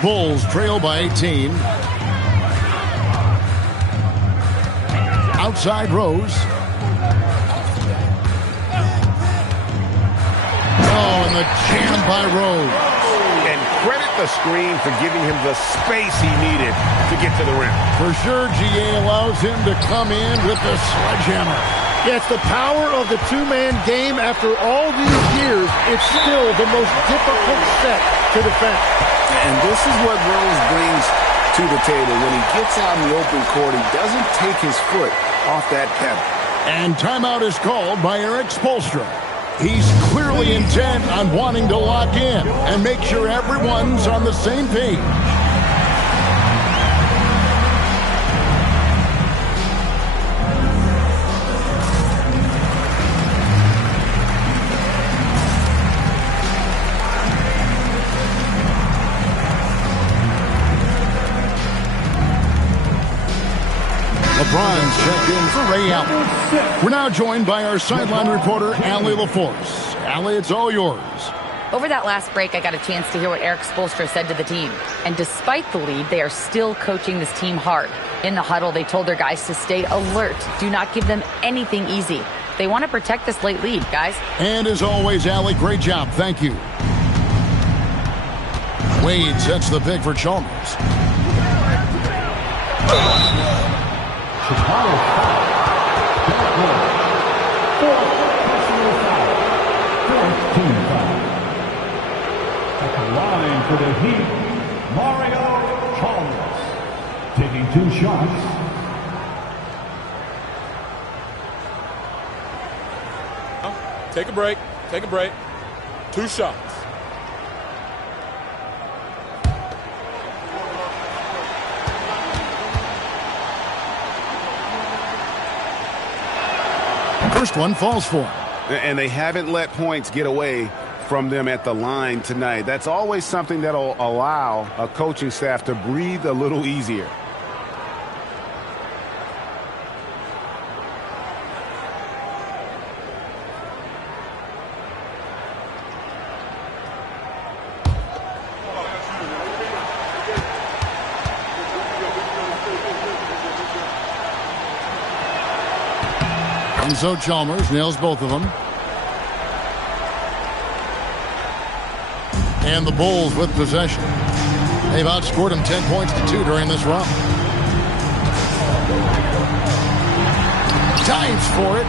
Bulls trail by 18. Outside Rose. Oh, and the jam by Rose. And credit the screen for giving him the space he needed to get to the rim. For sure, GA allows him to come in with the sledgehammer. Yeah, it's the power of the two-man game. After all these years, it's still the most difficult set to defend. And this is what Rose brings to the table. When he gets out in the open court, he doesn't take his foot off that pedal. And timeout is called by Eric Spoelstra. He's clearly intent on wanting to lock in and make sure everyone's on the same page. LeBron's checked in for Ray Allen. We're now joined by our sideline reporter, Allie LaForce. Allie, it's all yours. Over that last break, I got a chance to hear what Eric Spoelstra said to the team. And despite the lead, they are still coaching this team hard. In the huddle, they told their guys to stay alert. Do not give them anything easy. They want to protect this late lead, guys. And as always, Allie, great job. Thank you. Wade sets the pick for Chalmers. Chicago foul. Fourth personal foul. Fourth team foul. At the line for the Heat, Mario Chalmers. Taking 2 shots. Take a break. Take a break. 2 shots. First one falls for him. And they haven't let points get away from them at the line tonight. That's always something that'll allow a coaching staff to breathe a little easier. And so Chalmers nails both of them. And the Bulls with possession. They've outscored them 10 points to 2 during this run. Dives for it.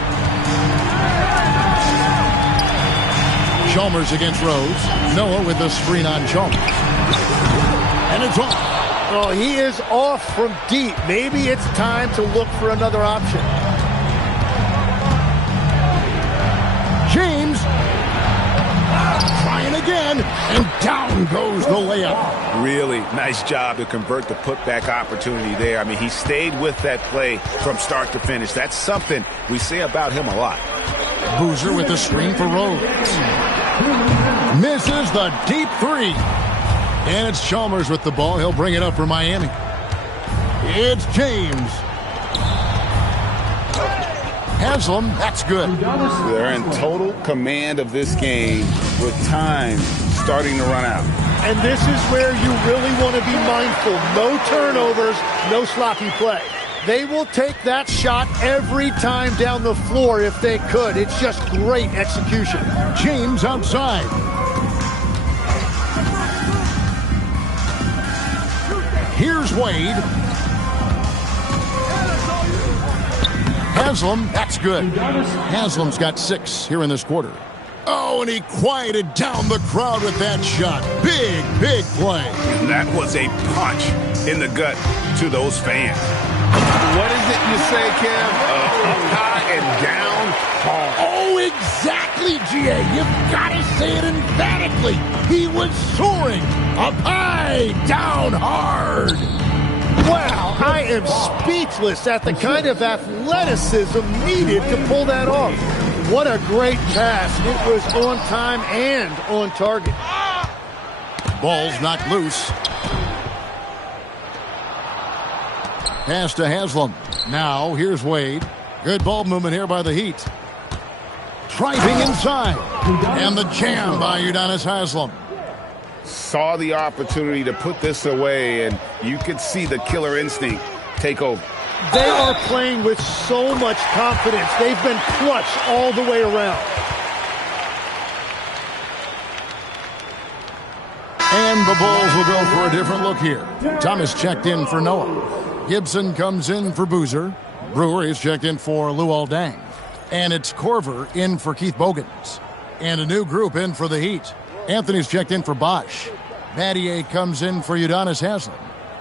Chalmers against Rose. Noah with the screen on Chalmers. And it's off. Oh, he is off from deep. Maybe it's time to look for another option. James trying again, and down goes the layup. Really nice job to convert the putback opportunity there. I mean, he stayed with that play from start to finish. That's something we say about him a lot. Boozer with the screen for Rose. Misses the deep 3. And it's Chalmers with the ball. He'll bring it up for Miami. It's James. Haslam, that's good. They're in total command of this game with time starting to run out. And this is where you really want to be mindful. No turnovers, no sloppy play. They will take that shot every time down the floor if they could. It's just great execution. James outside. Here's Wade. Haslam, that's good. Haslam's got 6 here in this quarter. Oh, and he quieted down the crowd with that shot. Big, big play. That was a punch in the gut to those fans. What is it you say, Cam? Up high and down hard. Oh, exactly, G.A. You've got to say it emphatically. He was soaring up high, down hard. Wow, I am speechless at the kind of athleticism needed to pull that off. What a great pass. It was on time and on target. Ball's knocked loose. Pass to Haslam. Now, here's Wade. Good ball movement here by the Heat. Driving inside. And the jam by Udonis Haslam. Saw the opportunity to put this away, and you could see the killer instinct take over. They are playing with so much confidence. They've been clutch all the way around. And the Bulls will go for a different look here. Thomas checked in for Noah. Gibson comes in for Boozer. Brewer is checked in for Luol Deng. And it's Korver in for Keith Bogans. And a new group in for the Heat. Anthony's checked in for Bosch. Battier comes in for Udonis Haslam.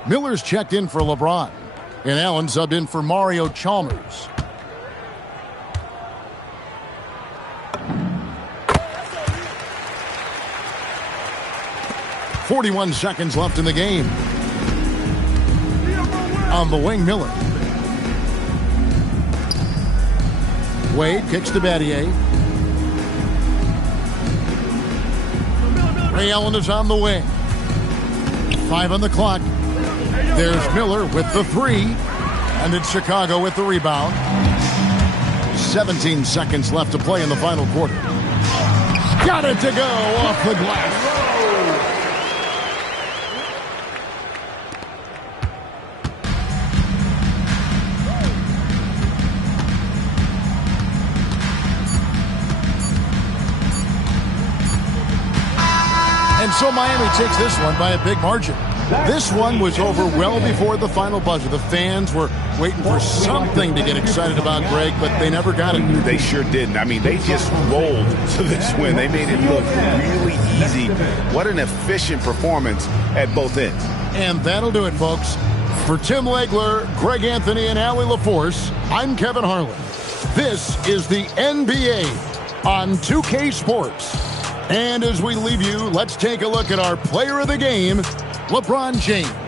Miller's checked in for LeBron. And Allen subbed in for Mario Chalmers. .41 seconds left in the game. On the wing, Miller. Wade kicks to Battier. Ray Allen is on the wing. 5 on the clock. There's Miller with the 3. And it's Chicago with the rebound. 17 seconds left to play in the final quarter. Got it to go off the glass. And so Miami takes this one by a big margin. This one was over well before the final buzzer. The fans were waiting for something to get excited about, Greg, but they never got it. They sure didn't. I mean, they just rolled to this win. They made it look really easy. What an efficient performance at both ends. And that'll do it, folks. For Tim Legler, Greg Anthony, and Allie LaForce, I'm Kevin Harlan. This is the NBA on 2K Sports. And as we leave you, let's take a look at our player of the game, LeBron James.